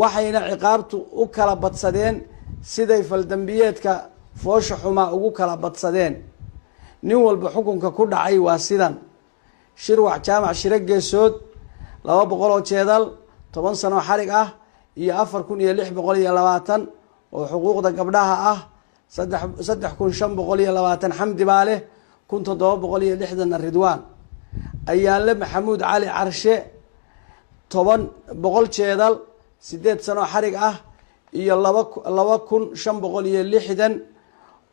waxayna ciqaabtu u kala badsadeen siday faldambiyeedka foosha xuma ugu kala badsadeen nin walba xukunka ku dhacay waa sidan shirwac jaamac shiro geesood 200 oo jeedal 10 sano xarig ah iyo 4620 oo xuquuqda gabdhaha ah 3520 xamdi baale 1760 ridwaan ayaale maxamuud cali carshe 10 jeedal 8 sano xarig ah iyo 2560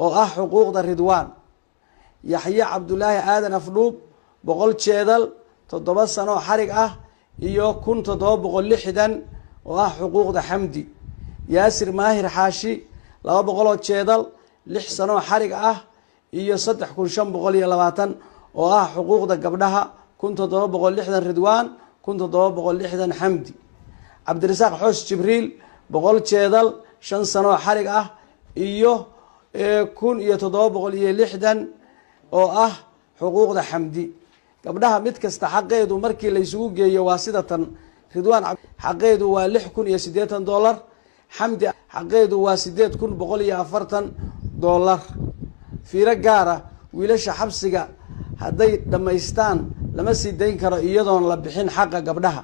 oo ah xuquuqda ridwaan yaxya cabdulaahi aadan afdhuub 100 jeedal 7 sano xarig ah iyo 1760 oo ah xuquuqda xamdi yaasir maahir xaashi 200 jeedal 6 sano xarig ah iyo 3520 oo ah xuquuqda gabdhaha 1760 ridwaan 1760 xamdi cabdirasaaq xoos jibriil 100 jeedal 5 sano xarig ah iyo 1760 oo ah xuquuqda xamdi gabdhaha mid kasta xaqeedu markii la isugu geeyo waa sida tan ridwaan xaqeedu waa $680 xamdi xaqeedu waa $8140 fiiro gaara wiilasha xabsiga hadday dhammaystaan lama sii dayn karo iyadoon la bixin xaqa gabdhaha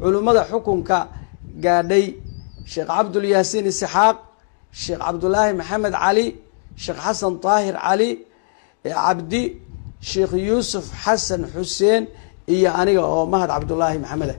culimmada xukunka gaadhay sheekh cabdul yaasiin isxaaq sheekh cabdulaahi maxamed cali sheekh xasan taahir cali cabdi sheekh yuusuf xasan xuseen iyo aniga oo mahad cabdulaahi maxamed